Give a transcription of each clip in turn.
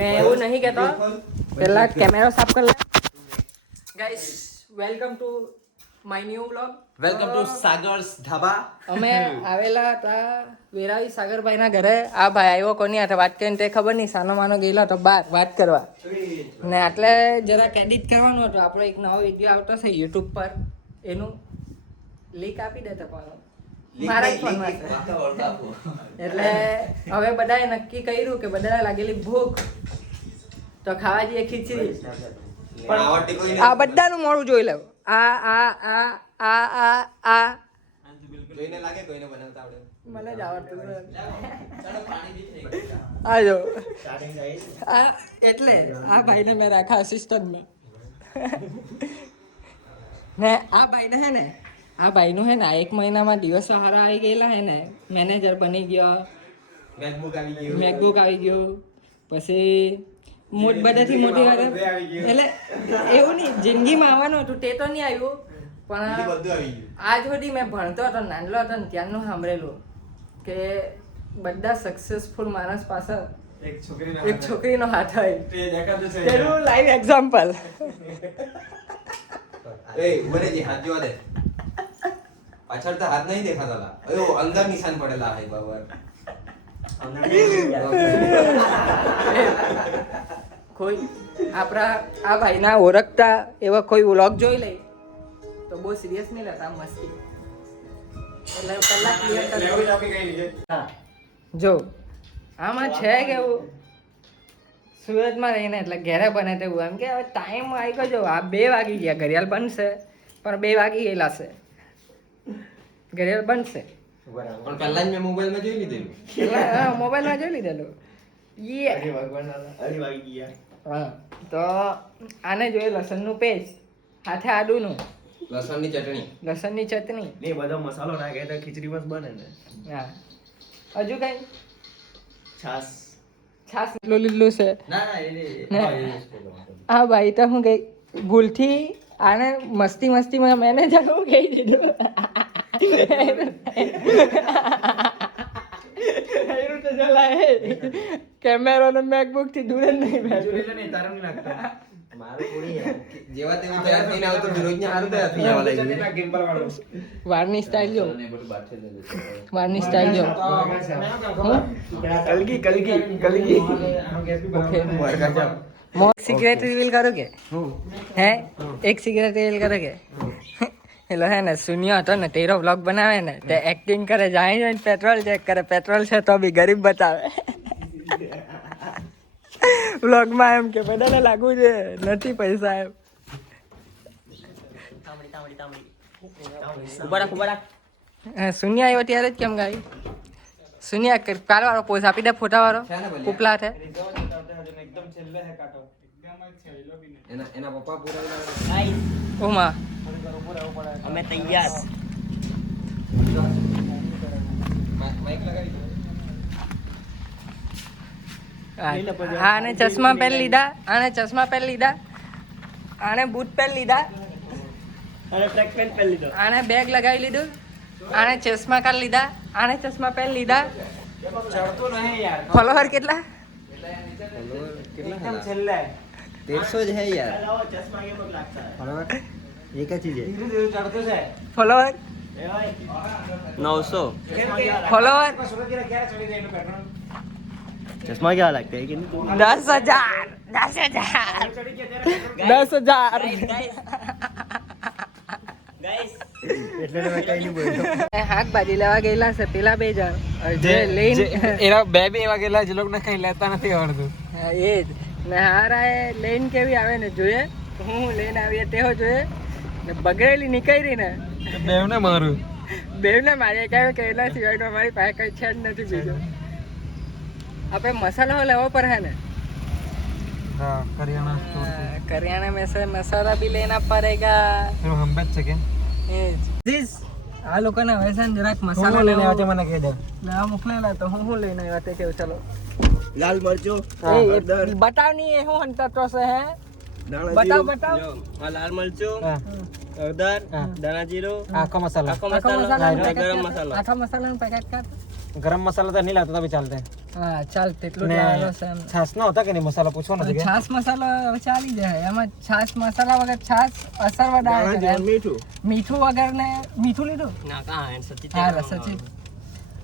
मैं वो नहीं कहता पहला कैमरा साफ कर ले guys welcome to my new vlog welcome to Sagar's Dhaba અમે આવેલા હતા વેરાવી સાગરભાઈ ના ઘરે આ ભાઈ આવ્યો કોની હાથે વાત કરીને તે ખબર નહીં સાનો માનો ગયેલો હતો બહાર વાત કરવા ને એટલે જરાક એડિટ કરવાનું હતું આપણો એક નવો વિડીયો આવતો છે યુટ્યુબ પર એનું લિંક આપી દેતા પણ મારા જ ફોનમાં છે. એટલે હવે બધાએ નક્કી કર્યું કે બધાને લાગેલી ભૂખ તો ખાવા જઈએ ખીચડી પણ આ બધાનું મોડું જોઈ લેવું આ જોઈને લાગે કોઈને બનાવતા આવડે મને જ આવડતું આ જો આ એટલે આ ભાઈને મેં રાખા અસિસ્ટન્ટમાં ને આ ભાઈને હે ને આ ભાઈનું હે ને 1 મહિનામાં દિવસો હારા આવી ગયેલા હે ને મેનેજર બની ગયો મેકબુક આવી ગયો પછી બધાથી મોટી વાત એટલે એવું નહીં જિંદગીમાં આવવાનું હતું તે તો નહીં આવ્યું પણ આજ સુધી મેં ભણતો હતો નાનલો હતો ને ત્યારનું સાંભળેલું કે બધા સક્સેસફુલ માણસ પાસે એક છોકરીનો હાથ હોય તેનું લાઈવ એક્ઝામ્પલ એ મને જે હાથ જોવા દે પાછળ તો હાથ નહીં દેખાતા અયો અંદર નિશાન પડેલા હે બાબર કોઈ આપણા આ ભાઈના ઓળખતા એવા કોઈ વ્લોગ જોઈ લે તો બહુ સિરિયસ નહીં લેતા મસ્તી એટલે પહેલા ક્લિયર કરી જો આમાં છે કેવું સુરતમાં રહીને એટલે ઘેરે બને તેવું એમ કે હવે ટાઈમ આવી ગયો જો આ 2 વાગી ગયા ઘડિયાળ બનશે પણ 2 વાગી ગયેલા છે ઘડિયાળ બનશે પણ પહેલા જ મેં મોબાઈલમાં જોઈ લીધેલું હા મોબાઈલમાં જોઈ લીધેલું હા તો આને જોઈએ લસણનું પેસ્ટ સાથે આદુનું લસણની ચટણી ને બધો મસાલો નાખે તો ખીચડી મસ્ત બને ને. હા હજુ કઈ છાસ લીલું છે હા ભાઈ તો હું કઈ ભૂલથી આને મસ્તીમાં મેનેજર હું કહી દીધું કેમેરો ને મેકબુક થી દૂર જ નહીં જેવા તેવા તૈયાર થઈને આવતો વિરોધ ને હારું તૈયાર થઈ જવા લાગ્યું વારની સ્ટાઇલ જો કલગી ઓકે સિગરેટ રિવીલ કરોગે હે એક સિગરેટ રિવીલ કરોગે હેલો હે ને શૂન્ય હતો ને તેરો વ્લોગ બનાવે ને તે એક્ટિંગ કરે જાય ને પેટ્રોલ ચેક કરે પેટ્રોલ છે તો બી ગરીબ બતાવે વ્લોગમાં એમ કે બધાને લાગુ છે નથી પૈસા એમ શૂન્ય આવ્યો ત્યારે જ કેમ ગાઈ શૂન્ય કાળવાળો પોઝ આપી દે ફોટાવાળો ઉપલા છે એના પપ્પા પૂરા ઓમાં અમે તૈયાર માઈક લગાવી આને ચશ્મા પહેરી લીધા આને બૂટ પહેરી લીધા અને ટ્રેક પેન્ટ પહેરી લીધો આને બેગ લગાવી લીધું આને ચશ્મા કાઢી લીધા આને ચશ્મા પહેરી લીધા ચડતો નહીં યાર ફોલોવર કેટલા એકદમ છેલ્લે 150 જ હે યાર લાવો ચશ્મા કે મત લાગતા બરાબર એક જ ચીજ ધીરે ધીરે ચડતો છે ફોલોવર એ ભાઈ 900 ફોલોવર સુરત ક્યારે ચડી જાય એનું પેટ્રોલ ચશ્મા क्या लगता है कि 10,000 હાક ભાજી લેવા ગયેલા છે પેલા 2 જણ લઈને એના બે એવા ગયેલા જે લોકોને કઈ લેતા નથી આવડતું એ જ ને હારા એ લઈને કેવી આવે ને જોઈએ હું લઈને આવીએ તેવો જોઈએ ને બગડેલી નીકળી ને બેવને મારું બેવને મારે કહેવાય કે એના સિવાય તો અમારી પાસે કઈ છે જ નથી બીજો આપણે મસાલો લેવો પડે હે ને હા કરિયાણા સ્ટોર કરિયાણા में से मसाला भी लेना पड़ेगा એનું હંબેજ છે કે ધીસ આ લોકોને વૈસાન જરાક મસાલો લઈને આવ્યો મને કહી દે લેવા મોકલેલા તો હું લઈને આવ્યા તે કેવું ચલો લાલ મરચો બતાવ નહીં હું હંતતો છે હે બતાવ આ લાલ મરચો હળદર દાણા જીરો આખો મસાલો આખો મસાલાનું પેકેટ કર गरम मसाला तो नहीं लाता था भी चलते હા ચાલ તેટલું ને લાવેલો છે એમ. छाछ ना होता कि नहीं मसाला पूछो ना तो છાસ મસાલો હવે ચાલી જાય એમાં છાસ મસાલા વગર છાસ અસર વધારે કરે એમ. મીઠું વગર ને મીઠું લીધું હા સચિન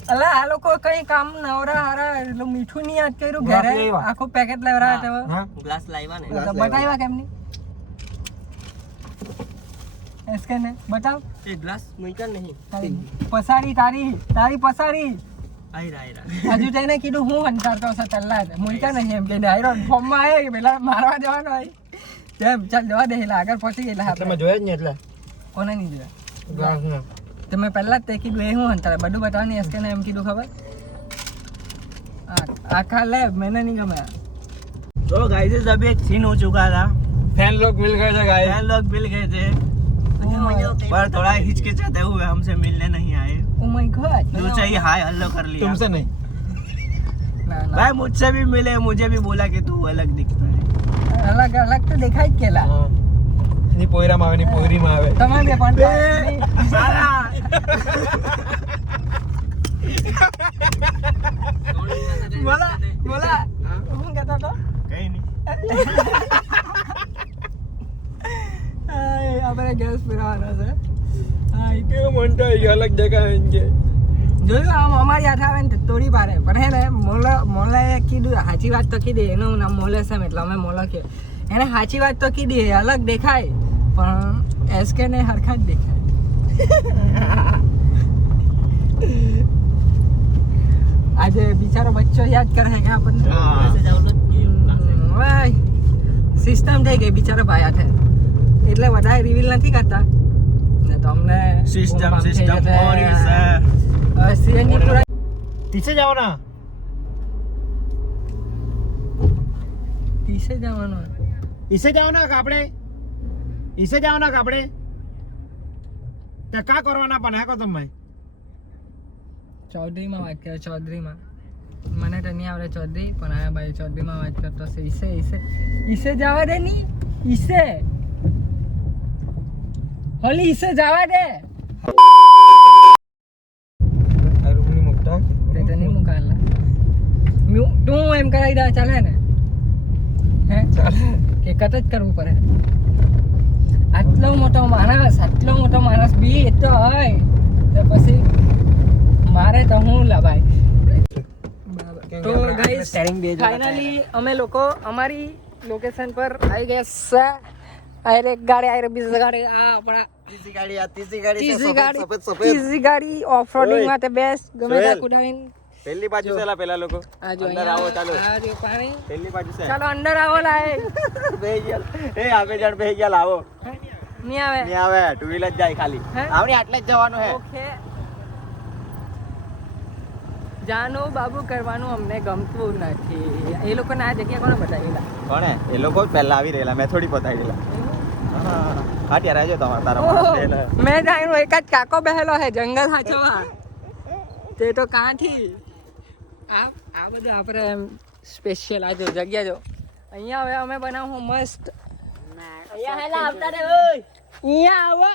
અલા આ લોકો કઈ કામ નવરા હારા એટલે મીઠું નહીં યાદ કર્યું ગ્લાસ ઘરે લાવ્યા. આખું પેકેટ લેવરા હતા हाँ ગ્લાસ લાવ્યા ને તો બતાવ્યા કેમ નહીં એસકે ને બતાવ એ ગ્લાસ મૂક્યા નહીં પસારી તારી પસારી આયરા હજુ તેને કીધું હું હંતારતો હશે તલ્લા મૂક્યા નહીં એમ કે આયરો ફોર્મમાં આવે કે પેલા મારવા જવાનો હોય તેમ ચાલ જવા દે એટલે આગળ પહોંચી ગયેલા એટલે આપણે मैं જોયા જ નહીં એટલે કોને નહીં જોયા ગ્લાસ ને તમે પહેલા જ તે કીધું એ હું અંતરે બધું બતાવવાની એસકે ને એમ કીધું ખબર આખા લે મને નહીં ગમે तो गाइस अभी एक सीन हो चुका था फैन लोग मिल गए थे गाइस फैन लोग मिल गए थे पर थोड़ा हिचकिचाते हुए हमसे मिलने नहीं आए ઓ માય ગોડ दूसरे ही हाय हेलो कर लिया तुमसे नहीं ના ના भाई मुझसे भी मिले मुझे भी बोला कि तू अलग दिखता है અલગ અલગ તો દેખાય જ કેલા हाँ नहीं पोयरा में आवे नहीं पोयरी में आवे તમે બે પણ सारा બોલા બોલા હું કહેતો તો कहीं नहीं આપણે ગેસ પીરાવાનો છે क्यों मनता है अलग जगह है જોયું આમ અમારી હાથે આવે ને તોડી પાડે પણ હે ને મોલાએ કીધું સાચી વાત તો કીધી એનું નામ મોલે છે એટલે અમે મોલો કે એને સાચી વાત તો કીધી અલગ દેખાય પણ એસકે ને હરખા જ દેખાય આજે બિચારો બચ્ચો યાદ કરે કે આપણને સિસ્ટમ થઈ ગઈ બિચારો ભાઈ હાથે એટલે વધારે રિવીલ નથી કરતા ને તો અમને सिस्टम બૂમ सिस्टम થઈ જશે. और इसे CNG પૂરા पीछे जाओ ना પીસે જવાનું इसे जाओ ना कापड़े इसे जाओ ना कापड़े क्या करवाना पण है को તમે ચૌધરીમાં વાત કરે ચૌધરીમાં મને તો નહીં આવડે ચૌધરી પણ આ ભાઈ ચૌધરીમાં વાત કરતો છે ઈસે જવા દે ની ઈસે હોલી ઈસે જવા દે રૂપની મુકતા તે તો નહીં મુકાલા તું એમ કરાવી દે ચાલે ને હે ચાલે કે કટ જ કરવું પડે આટલો મોટો માણસ બી તો હોય તો પછી મારે તો હું લવાય તો ગાઈસ ફાઇનલી અમે લોકો અમારી લોકેશન પર આવી ગયા છે આયરે એક ગાડી આયરે બીજી ગાડી આ આપણા तीसरी गाड़ी ત્રીજી ગાડી ઓફ રોડિંગ માટે બેસ્ટ ગમે ત્યાં કુદાવીને પહેલી બાજુ સેલા પેલા લોકો આ જો અંદર આવો ચાલો આ જો પાણી પહેલી બાજુ સે ચાલો અંદર આવો લાય બેહી એ આપે જણ બેહી ગયા લાવો નહીં આવે ની આવે ટુ વ્હીલર જ જાય ખાલી હે? આવની આટલે જ જવાનું હે ઓકે જાનો બાબુ કરવાનું અમને ગમતું નથી એ લોકોને આ જગ્યા કોને બતાવેલા કોણે એ લોકો જ પહેલા આવી રહેલા મેં થોડી બતાવી દેલા હા ત્યારે આવજો તમારા તારા માણસ રહેલા. મેં જાણ્યું એક જ કાકો બેહેલો હે જંગલ હાચવા તે તો કાંથી આ બધું આપણે એમ સ્પેશિયલ આ જો જગ્યા જો અહીંયા હવે અમે બનાવું મસ્ત અહીંયા આવો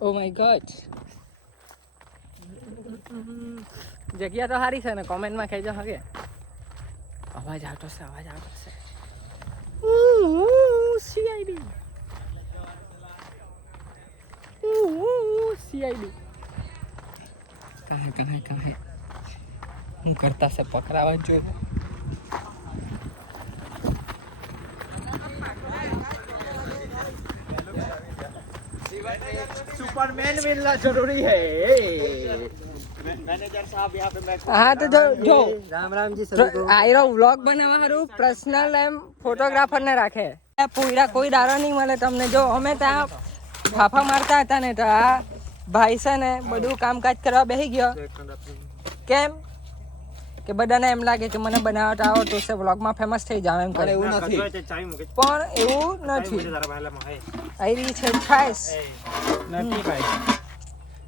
ઓ માય ગોડ જગ્યા તો સારી છે ને કોમેન્ટમાં કહેજો હગે અવાજ આવતો છે સીઆઈડી સીઆઈડી કહે હું કરતા છે પકડાવા જ જોઈએ सुपरमैन मिलना जरूरी है मैनेजर साहब यहाँ पे मैं હા તો જો राम राम जी આયરો વ્લોગ બનાવવા હારું પર્સનલ એમ ફોટોગ્રાફર ને રાખે પૂરા કોઈ દારો નહીં મળે તમને જો અમે ત્યાં ફાફા મારતા હતા ને તો આ ભાઈ છે ને બધું કામકાજ કરવા બેસી ગયો કેમ કે બધાને એમ લાગે કે મને બનાવતા આવડતું છે વ્લોગમાં ફેમસ થઈ જાવ એમ કરે એવું નથી પણ એવું નથી આયરી છે છાસ નથી ભાઈ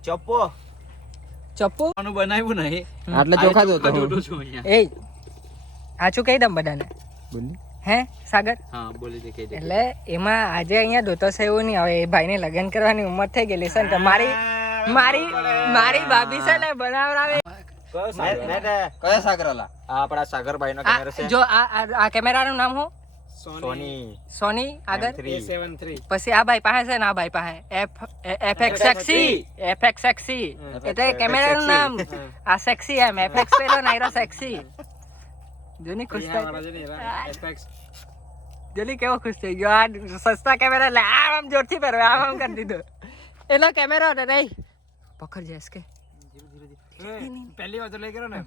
ચપ્પો ચપ્પુ આનું બનાવ્યું નહીં આટલે ચોખા દો તો એ આછું કહી દમ બધાને હે સાગર હા બોલી દે કહી દે એટલે એમાં આજે અહીંયા દોતો છે એવું નહીં હવે એ ભાઈને લગ્ન કરવાની ઉંમર થઈ ગયેલી છે ને તો મારી ભાભી છે ને બનાવડાવે કયા સાગરાલા? આ આપણા સાગરભાઈ નો કેમેરો છે. જો આ કેમેરાનું નામ હું સોની સોની આગળ M3. પછી આ ભાઈ પાસે છે ને આ ભાઈ પાસે FX સેક્સી એટલે કેમેરાનું નામ આ સેક્સી એમ FX પેલો નાઈરો સેક્સી જોની ખુશ થાય જોની કેવો ખુશ થઈ ગયો આ સસ્તા કેમેરા લે આમ જોરથી પહેરવે આમ કરી દીધો એનો કેમેરો હતો નહીં પકડ જાય કે पहली बार तो ले करो ना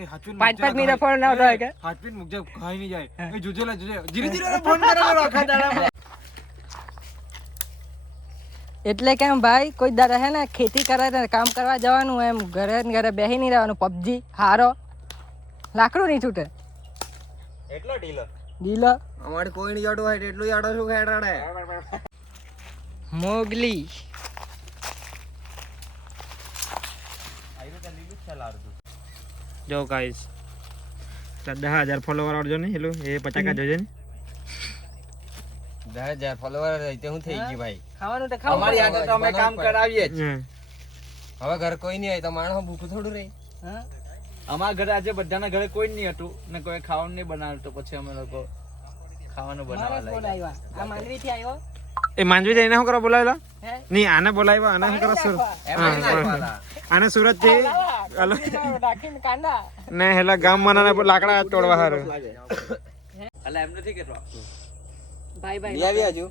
ए हाथपिन 5 મિનિટ ફોન ના ઉઠાવે કે हाथपिन मुझे खाई नहीं जाए ए जुजेला जुजे धीरे धीरे फोन करो करो आखा दाड़ा એટલે કેમ ભાઈ કોઈ દાડા હે ને ખેતી કરે ને કામ કરવા જવાનું એમ ઘરે ને ઘરે બેહી નહીં રહેવાનું પબજી હારો લાકડું નહીં છૂટે એટલો ઢીલો ગીલો અમારે કોઈ નહીં જાડો હોય એટલું જાડો શું ખેડાડે? મોગલી जो गाइस 10,000 फॉलोवर और जो नहीं हेलो ये 50 का जो है 10,000 ફોલોવર રહી હું થઈ ગયું ભાઈ. ખાવાનું તો ખાવું અમારી આદત તો અમે કામ કરાવીએ જ. नहीं હવે ઘર કોઈ નહીં હોય તો માણસ ભૂખું થોડું રહે. હા અમારા ઘરે આજે બધાના ઘરે કોઈ નહીં હતું ને કોઈ ખાવાનું નહીં બનાવ્યું તો પછી અમે લોકો ખાવાનું બનાવવા માણસ બોલાવ્યા આ માંડવી થી આવ્યો એ માંજવી જઈને શું કરો બોલાવેલા હે નહીં આને બોલાવ્યા આને શું કરો સુરત એમાં નહીં નાખવાના. આને સુરત થી રાખીને કાંડા ને હેલા ગામ માના લાકડા તોડવા હારે ભાઈ ભાઈ લઈ આવ્યા હજુ?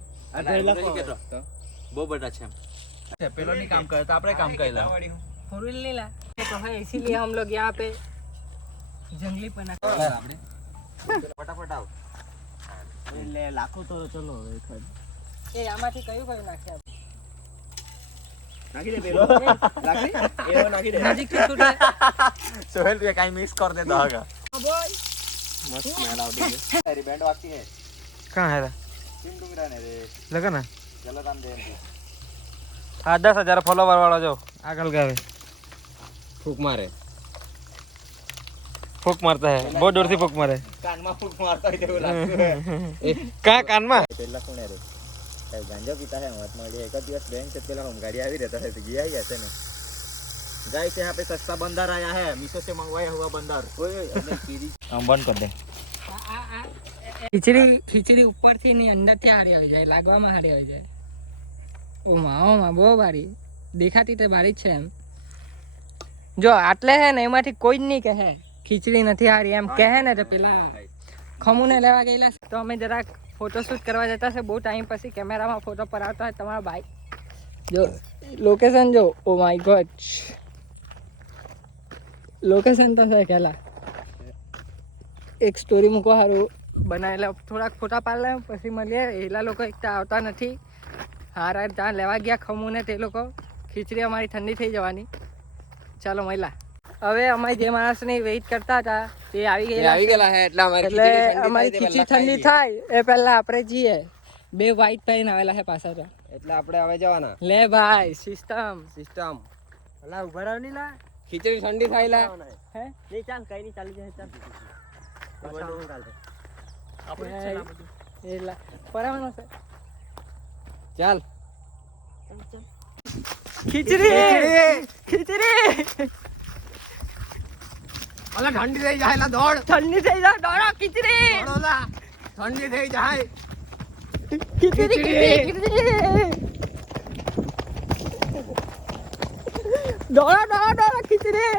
બહુ બધા છે પેલો નહીં કામ કરે તો આપણે કામ કરેલા फोर व्हील नहीं ला तो है इसीलिए हम लोग यहाँ पे जंगली पना ફટાફટ આવ. એટલે લાખો તો ચલો એ આમાંથી કયું કયું નાખ્યા નાખી દે પેલો એવો નાખી દે નજીક થી છૂટે सोहेल पे कहीं मिस कर दे दहागा બોય मस्त स्मेल आउट है तेरी बैंड वाकी है कहाँ है तीन डुंगरा ने रे लगा ना चलो काम दे हाँ 10,000 फॉलोवर वाला जो आगल गावे ફૂક મારે. फूक मारता है बहुत जोर से फूक मारे कान में फूक मारता है देखो लागतो है कहाँ कान में પેલા કોણે રે કઈ ગાંજો પીતા है मत मारी एक दिवस बैंक से पहला हम गाड़ी આવી रहता है तो गया ही ऐसे ने गाइस यहाँ पे सस्ता बंदर आया है मीशो से मंगवाया हुआ बंदर ओए हम बंद कर दे ખીચડી ઉપરથી ની અંદરથી હારી આવી જાય લાગવામાં હારી આવી જાય ઓમાં બહુ બારી દેખાતી તો બારી જ છે એમ જો આટલે હે ને એમાંથી કોઈ જ નહીં કહે ખીચડી નથી હારી એમ કહે ને તો પેલા ખમુને લેવા ગયેલા છે. તો અમે જરાક ફોટોશૂટ કરવા જતા છે બહુ ટાઈમ પછી કેમેરામાં ફોટો પડાવતા હોય તમારા ભાઈ જો લોકેશન જો ઓ માય ગોડ લોકેશન તો છે કેલા એક સ્ટોરી મૂકવા સારું બનાવેલા થોડાક ફોટા પાડલા પછી મળીએ એલા લોકો એક તો આવતા નથી હારા ત્યાં લેવા ગયા ખમુને તે લોકો ખીચડી અમારી ઠંડી થઈ જવાની ચાલો મળ્યા હવે અમે જે માણસની વેઇટ કરતા હતા તે આવી ગયેલા હે એટલે એટલે અમારી ખીચડી ઠંડી થાય એ પહેલા આપણે જઈએ બે વ્હાઈટ પહેરીને આવેલા છે પાછા તો એટલે આપણે હવે જવાના લે ભાઈ સિસ્ટમ સિસ્ટમ. અલા ઉભા રહો ની લા ખીચડી ઠંડી થાય લા. હે नहीं चाल कहीं नहीं चाली जाए चाल એ લા પરાવાનો છે ચાલ. ખીચડી અલા ઠંડી થઈ જાય લા દોડ. ઠંડી થઈ જાય દોડો ખીચડી દોડોલા. ઠંડી થઈ જાય. ખીચડી દોડો ખીચડી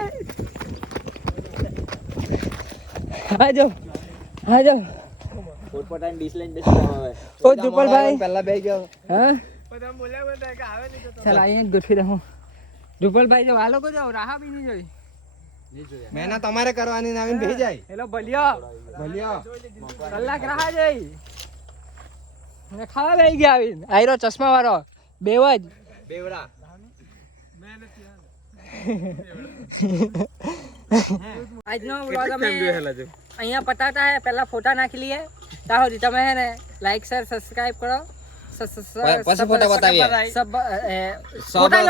હાજો ફૂટ પર ટાઈમ ડીશ લઈને બેસી જાવ હવે ઓ જુપલભાઈ પહેલા બે ગયો. હા ચાલ અહીંયા ગોઠવી રહું જુપલભાઈ જો વાલો કો જાઓ રાહા બી નહીં જોઈ મહેનત તમારે કરવાની ને આવીને બેસી જાય. હેલો ભલિયો ભલ્યો. કલાક રાહા જોઈ ને ખાવા બેસી ગયા આવીને આયરો ચશ્મા વાળો બેવ જ બેવડા. આજનો વ્લોગ અમે અહીંયા પતાતા હે પહેલા ફોટા નાખી લઈએ ત્યાં સુધી તમે હે ને લાઈક શેર સબસ્ક્રાઇબ કરો પછી ફોટા બતાવીએ. ફોટા